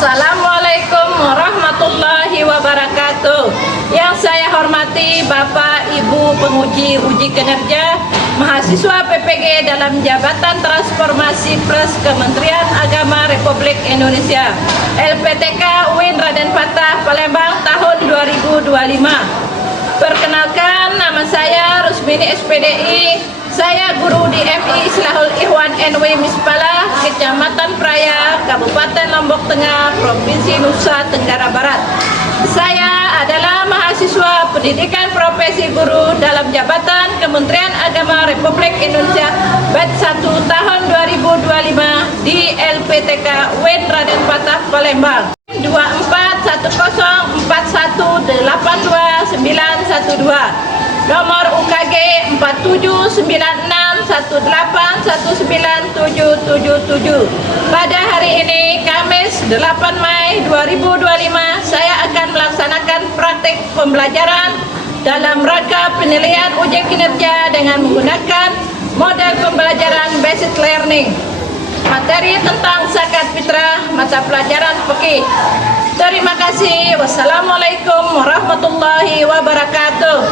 Assalamualaikum warahmatullahi wabarakatuh. Yang saya hormati Bapak Ibu penguji uji kinerja mahasiswa PPG dalam Jabatan Transformasi Plus Kementerian Agama Republik Indonesia LPTK UIN Raden Fatah Palembang tahun 2025. Perkenalkan, nama saya Rusmini SPDI. Saya guru di MI Islahul Ikhwan NW Mispala, Kecamatan Praya, Kabupaten Lombok Tengah, Provinsi Nusa Tenggara Barat. Saya adalah mahasiswa pendidikan profesi guru dalam Jabatan Kementerian Agama Republik Indonesia batch 1 tahun 2025 di LPTK UIN Raden Fatah Palembang. 2414182912, nomor UKG 479618197777. Pada hari ini Kamis 8 Mei 2025 saya akan melaksanakan praktik pembelajaran dalam rangka penilaian uji kinerja dengan menggunakan model pembelajaran basic learning. Materi tentang zakat fitrah, mata pelajaran fikih. Terima kasih. Wassalamualaikum warahmatullahi wabarakatuh.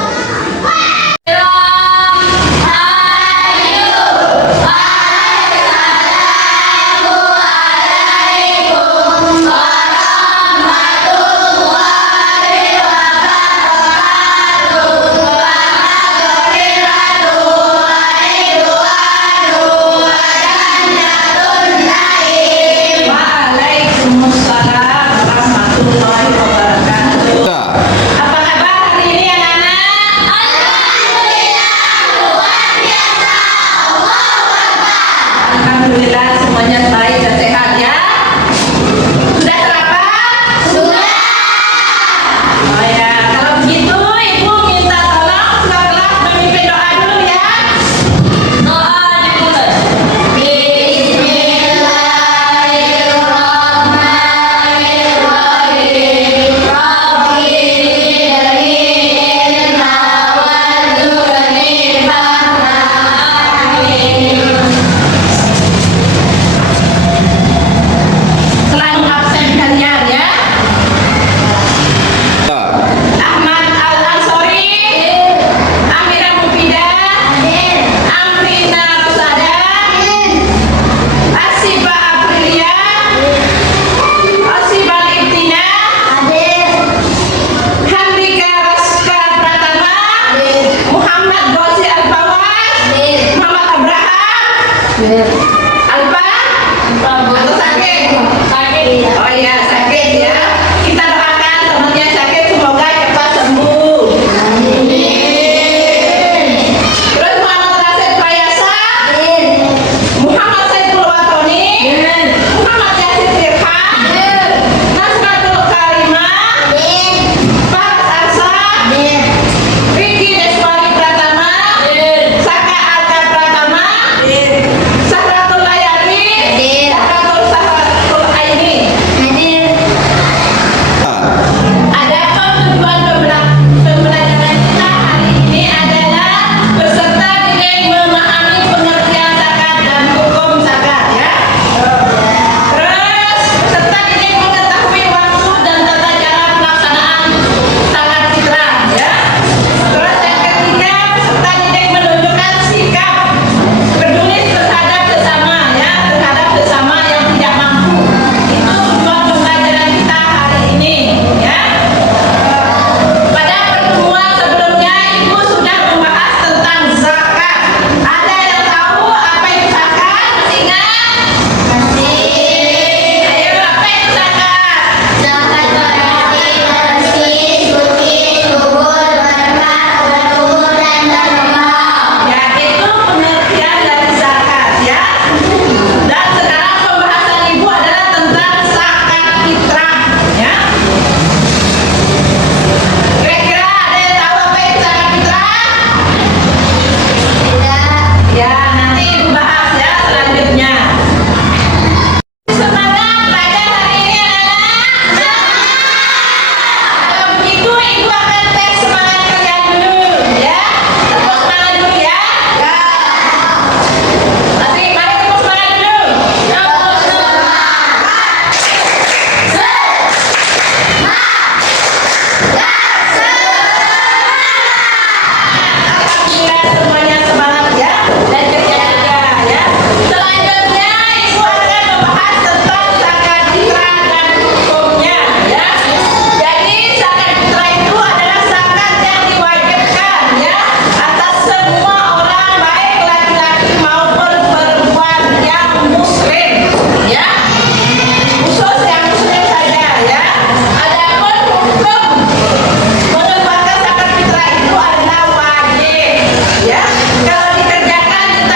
Alhamdulillah semuanya baik dan sehat ya. Sudah sarapan? Sudah. Oh ya, kalau begitu Ibu minta tolong kelas memimpin doa dulu ya. Doa dimulai. Bismillahirrahmanirrahim. Alfa? Atau sakit? Sakit. Oh iya, sakit ya. Kita doakan temannya sakit semoga cepat sembuh. Amin. Terus Muhammad Rasid Fayasa? Muhammad Saiful Watoni? Muhammad Yasin Irfan? Nasratul Karimah? Faras Arsa? Riki Deswari Pratama? Saka Arka Pratama? Sahra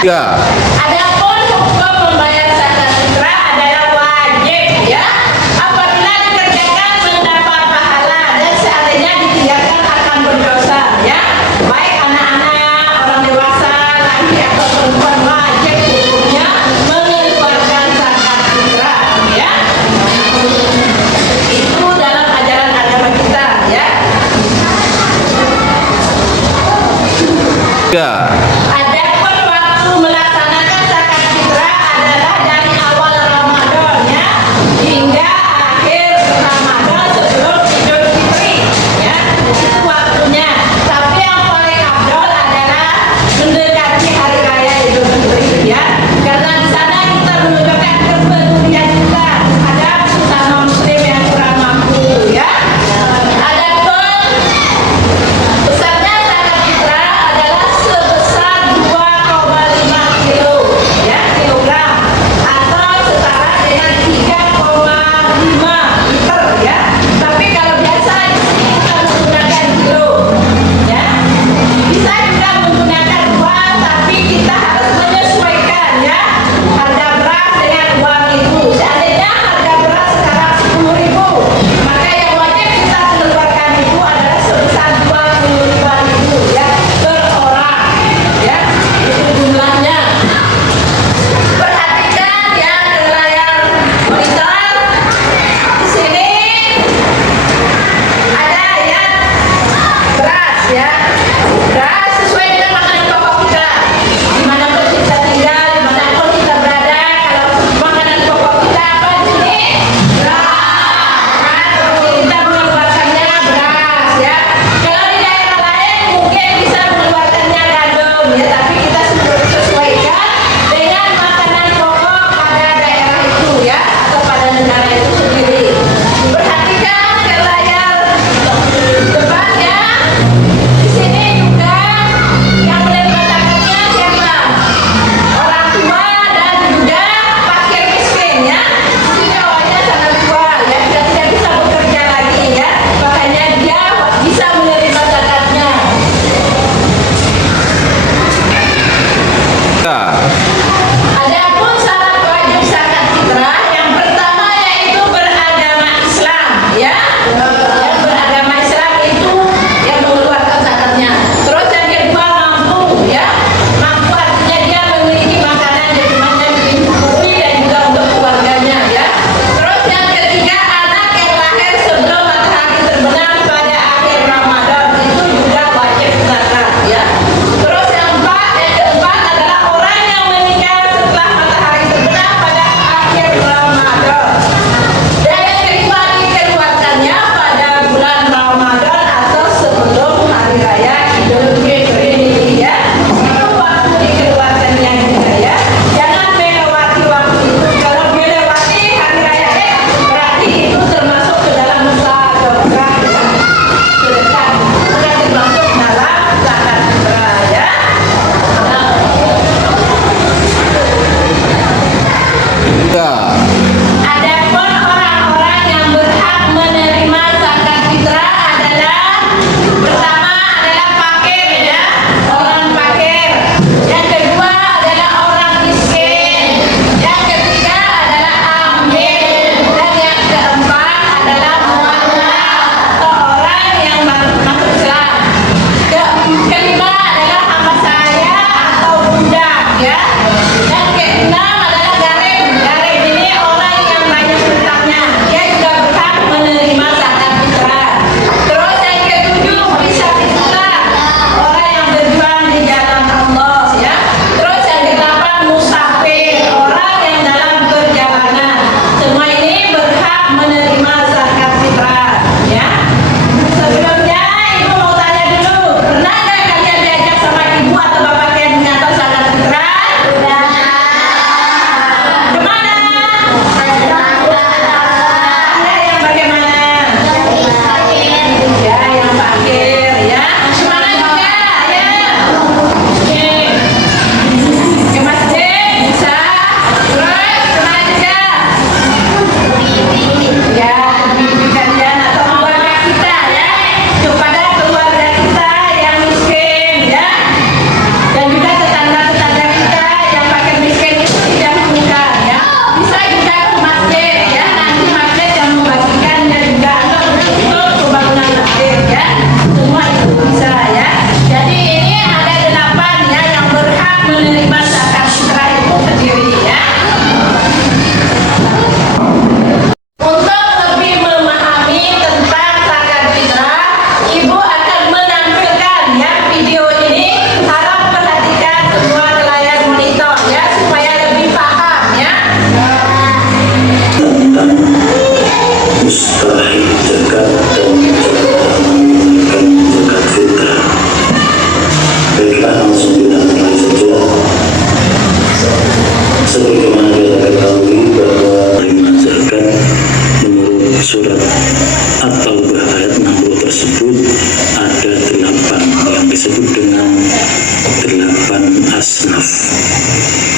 3. Adapun hukum membayar zakat fitrah adalah wajib ya. Apabila dikerjakan mendapat pahala dan seandainya ditinggalkan akan berdosa ya. Baik anak-anak, orang dewasa, laki atau perempuan wajib hukumnya mengeluarkan zakat fitrah ya. Itu dalam ajaran agama kita ya. 3. Adapun waktu melaksanakan zakat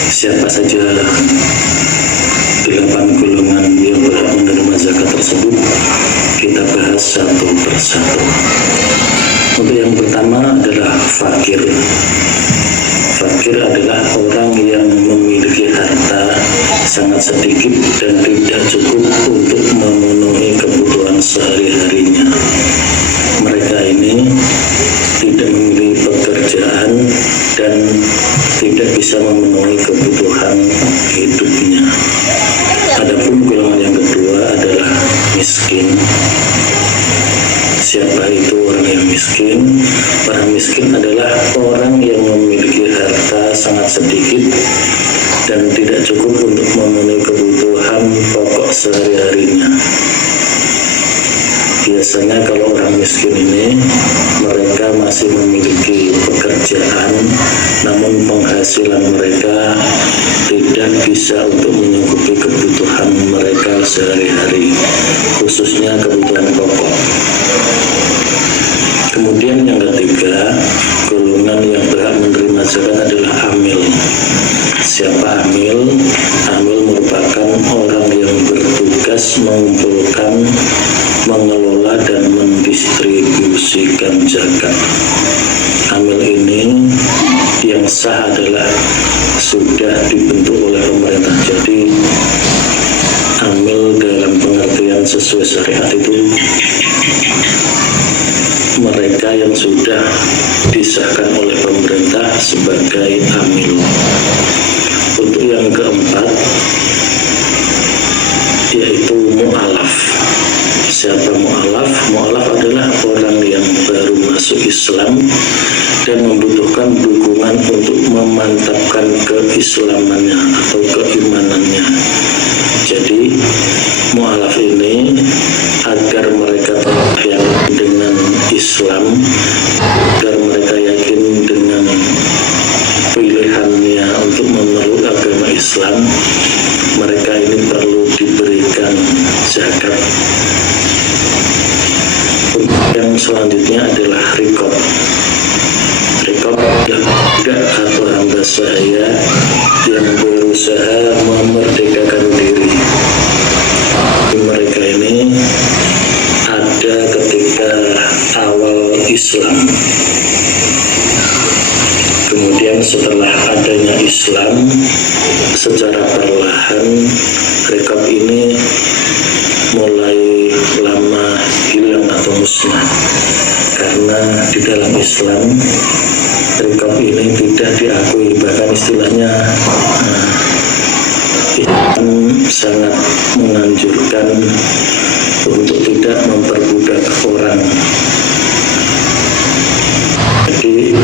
Siapa saja 8 golongan yang berhak menerima zakat tersebut, kita bahas satu persatu. Untuk yang pertama adalah fakir. Fakir adalah orang yang memiliki harta sangat sedikit dan tidak cukup untuk memenuhi kebutuhan sehari-harinya. Mereka ini tidak memiliki pekerjaan dan tidak bisa memenuhi kebutuhan hidupnya. Adapun golongan yang kedua adalah miskin. Siapa itu orang yang miskin? Orang miskin adalah orang yang memiliki harta sangat sedikit dan tidak cukup untuk memenuhi kebutuhan pokok sehari-harinya. Biasanya kalau orang miskin ini, mereka masih memiliki pekerjaan, namun penghasilan mereka tidak bisa untuk menyanggupi kebutuhan mereka sehari-hari, khususnya kebutuhan pokok. Kemudian yang ketiga, golongan yang berhak menerima zakat adalah amil. Siapa amil? Amil merupakan orang yang bertugas mengumpulkan, mengelola dan mendistribusikan zakat. Amil ini yang sah adalah sudah dibentuk oleh pemerintah. Jadi amil dalam pengertian sesuai syariat itu mereka yang sudah disahkan oleh pemerintah sebagai amil. Untuk yang keempat yaitu mu'alaf. Siapa mu'alaf? Mu'alaf adalah orang yang baru masuk Islam dan membutuhkan dukungan untuk memantapkan keislamannya atau keimanannya. Jadi mu'alaf ini agar mereka yakin dengan Islam, agar mereka yakin dengan pilihannya untuk memeluk agama Islam, mereka ini perlu diberikan zakat. Yang selanjutnya adalah rikob. Rikob adalah budak atau hamba sahaya yang berusaha memerdekakan diri. Mereka ini ada ketika awal Islam. Kemudian setelah adanya Islam, secara perlahan rikob ini mulai lama hilang atau musnah, karena di dalam Islam rikob ini tidak diakui. Bahkan istilahnya Islam sangat menganjurkan untuk tidak memperbudak orang. Jadi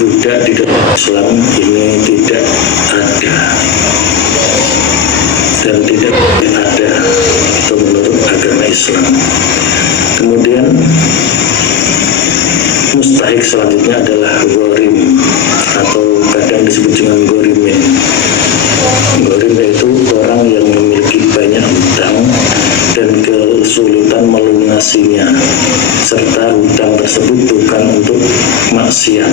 budak di dalam Islam ini tidak ada dan tidak ada itu menurut agama Islam. Kemudian mustahik selanjutnya adalah ghorim atau kadang disebut dengan ghorimin. Ghorim yaitu orang yang memiliki banyak hutang dan kesulitan melunasinya, serta hutang tersebut bukan untuk maksiat.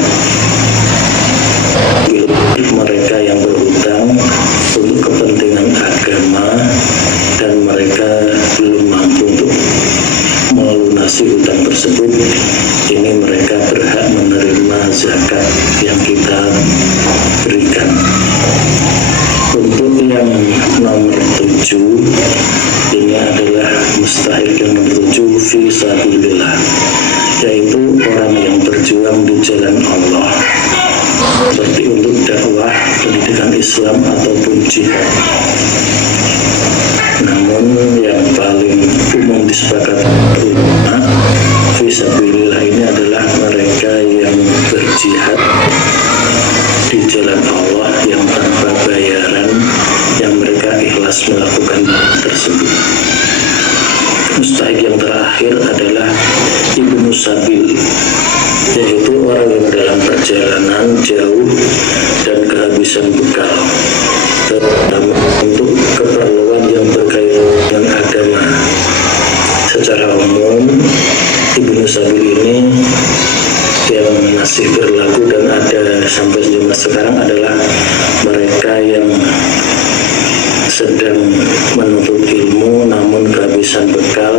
Mereka yang berhutang untuk kepentingan agama dan mereka belum mampu untuk melunasi hutang tersebut, ini mereka berhak menerima zakat yang kita berikan. Untuk yang nomor 7, ini adalah mustahil yang nomor 7, fi sabilillah, yaitu orang yang berjuang di jalan Allah, seperti untuk dakwah, pendidikan Islam ataupun jihad. Namun yang paling umum disepakati ulama, fisabilillah ini adalah mereka yang berjihad di jalan Allah yang tanpa bayaran, yang mereka ikhlas melakukan tersebut. Mustahik yang terakhir adalah ibnu sabil, yaitu orang yang dalam perjalanan jauh dan kehabisan bekal, terutama untuk keperluan yang berkaitan dengan agama. Secara umum, ibnu sabil ini yang masih berlaku dan ada sampai zaman sekarang adalah kehabisan bekal,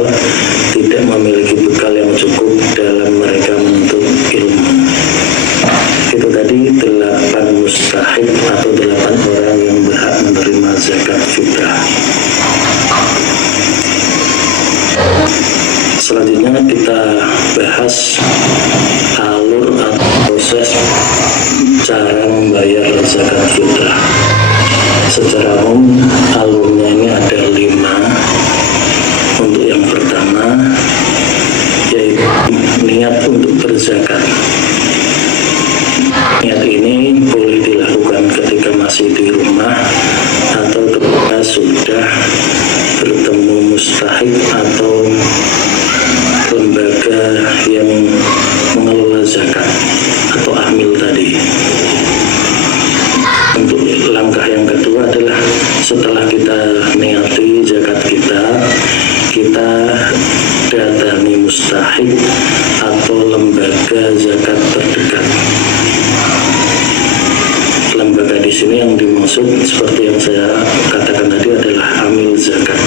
tidak memiliki bekal yang cukup dalam mereka menuntut ilmu. Itu tadi 8 mustahik atau 8 orang yang berhak menerima zakat fitrah. Selanjutnya kita bahas alur atau proses cara membayar zakat fitrah. Secara umum alurnya ini ada 5. Untuk yang pertama yaitu niat untuk berzakat. Niat ini boleh dilakukan ketika masih di rumah atau ketika sudah bertemu mustahik atau lembaga yang mengelola zakat atau ahmil tadi. Untuk langkah yang kedua adalah setelah kita niati zakat kita datangi mustahik atau lembaga zakat terdekat. Lembaga di sini yang dimaksud seperti yang saya katakan tadi adalah amil zakat.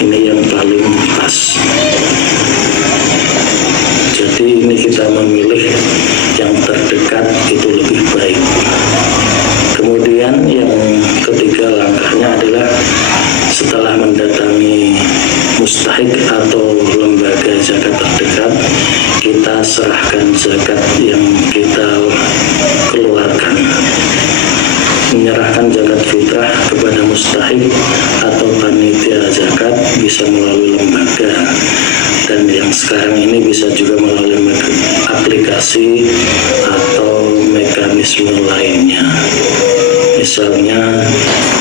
Ini yang paling pas. Jadi ini kita memilih yang terdekat itu lebih baik. Kemudian yang ketiga langkahnya adalah setelah mendatangi mustahik atau lembaga zakat terdekat, kita serahkan zakat yang kita keluarkan. Menyerahkan zakat fitrah kepada mustahik atau panitia zakat bisa melalui lembaga, dan yang sekarang ini bisa juga melalui aplikasi atau mekanisme lainnya. Misalnya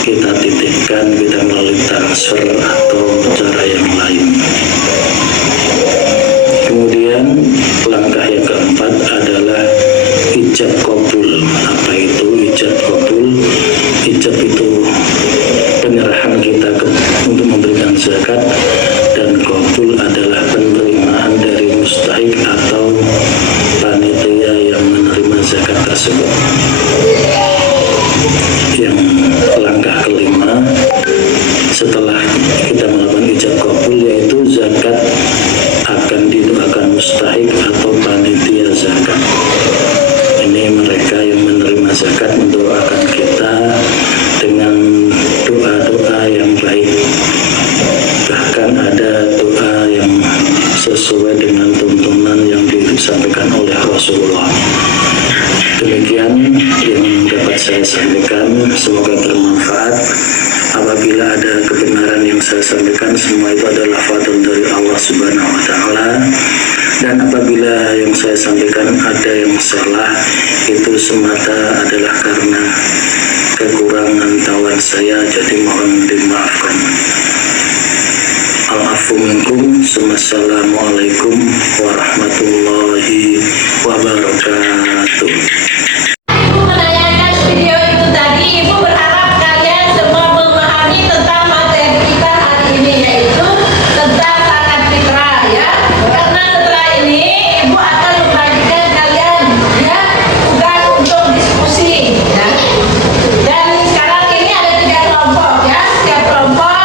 kita titipkan, kita melalui transfer atau cara yang lain. Kemudian langkah yang keempat adalah ijab qabul. Apa itu ijab qabul? Ijab itu penyerahan kita untuk memberikan zakat, dan qabul adalah penerimaan dari mustahik atau panitia yang menerima zakat tersebut. Yang langkah kelima setelah kita melakukan ijab qabul, yaitu zakat akan didoakan mustahik atau panitia zakat. Ini mereka yang menerima zakat mendoakan kita dengan doa-doa yang baik. Bahkan ada doa yang sesuai dengan tuntunan yang disampaikan oleh Rasulullah. Demikian yang dapat saya sampaikan, semoga bermanfaat. Apabila ada kebenaran yang saya sampaikan, semua itu adalah fadl dari Allah Subhanahu wa Ta'ala. Dan apabila yang saya sampaikan ada yang salah, itu semata adalah karena kekurangan tawan saya, jadi mohon dimaafkan. Al-afu minkum. Assalamualaikum warahmatullahi wabarakatuh. Ibu menanyakan video itu tadi, Ibu berharap kalian semua memahami tentang materi kita hari ini, yaitu tentang zakat fitrah, ya. Karena setelah ini Ibu akan membagikan kalian, ya, tugas untuk diskusi, ya. Dan sekarang ini ada 3 kelompok, ya. Setiap kelompok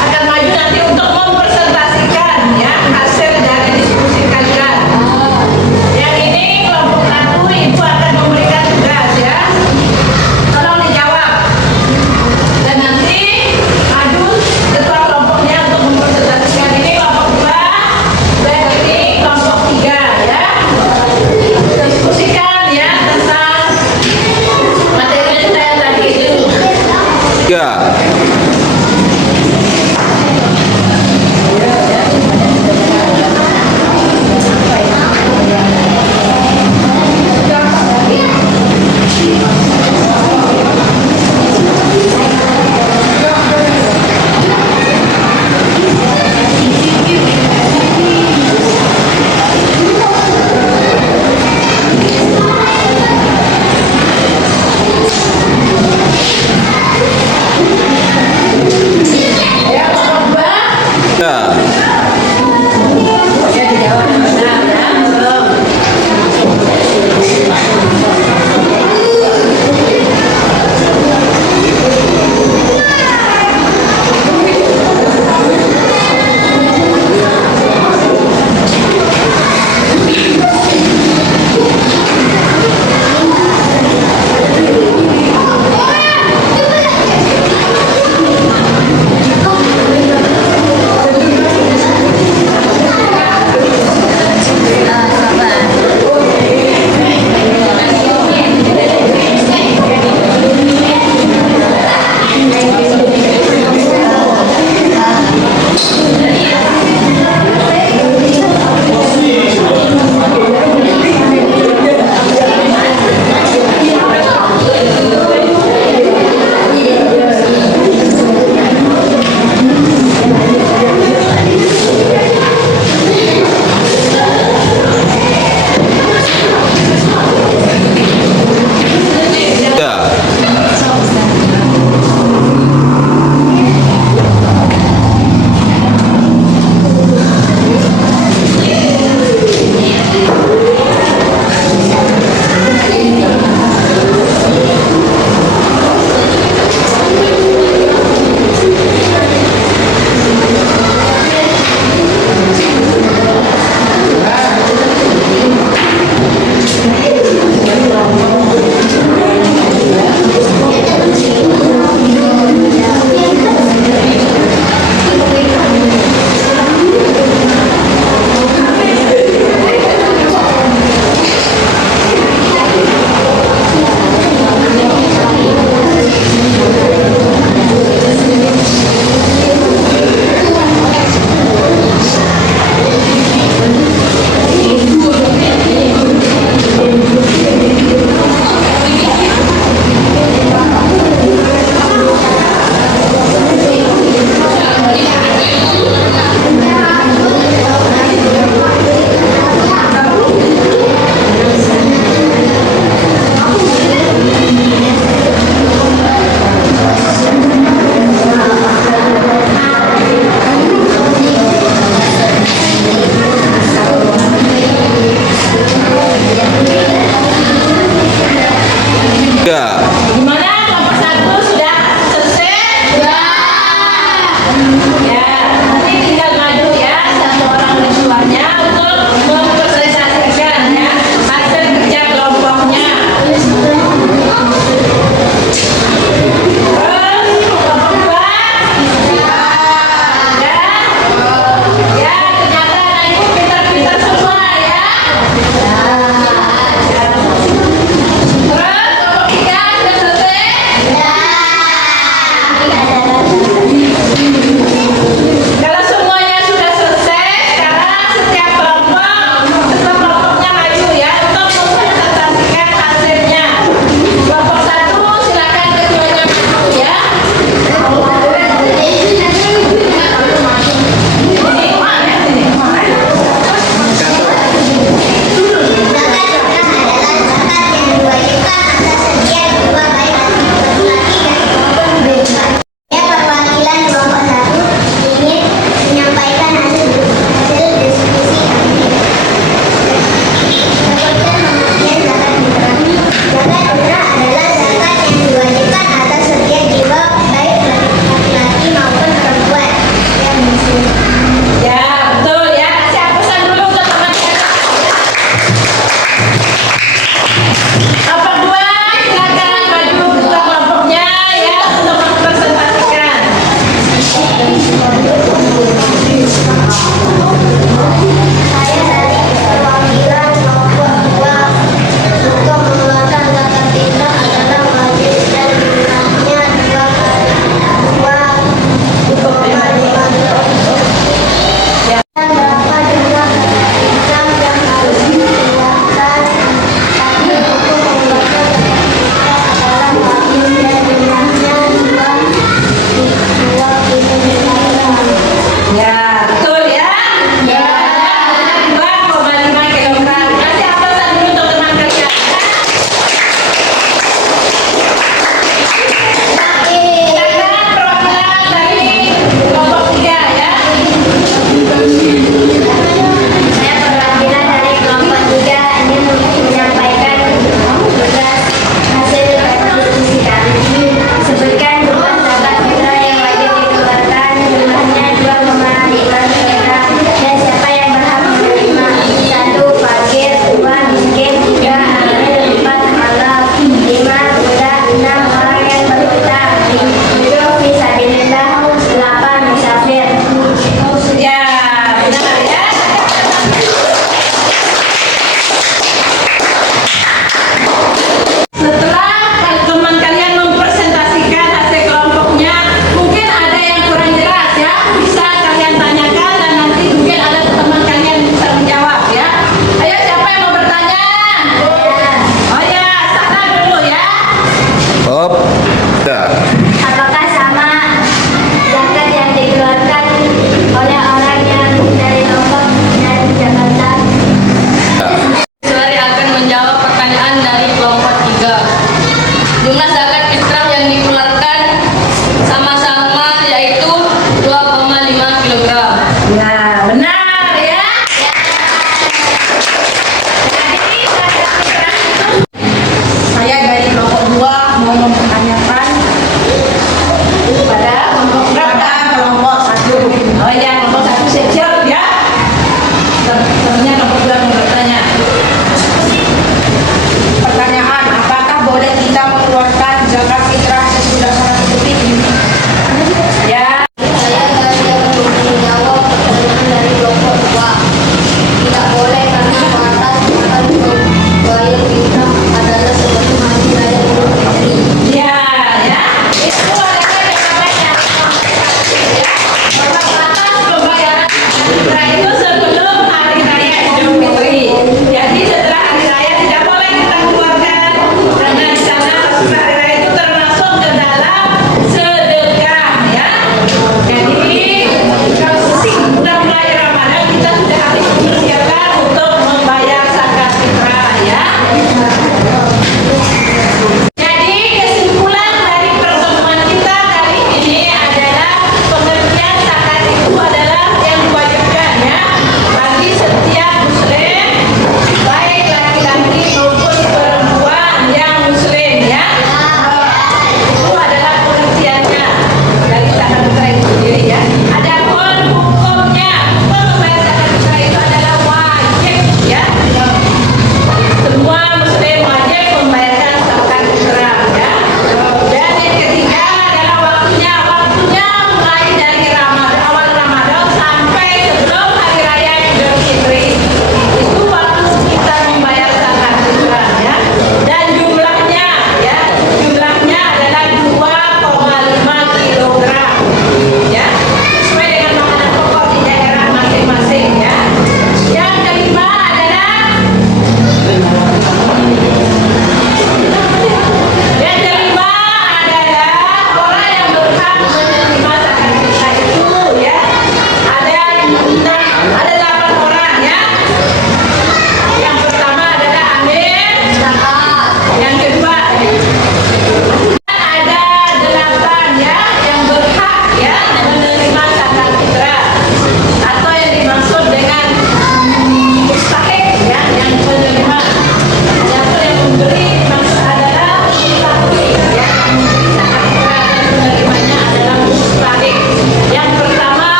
akan maju nanti untuk mempresentasikan, ya, hasil dari diskusi kalian. Yang ini kelompok 1, Ibu akan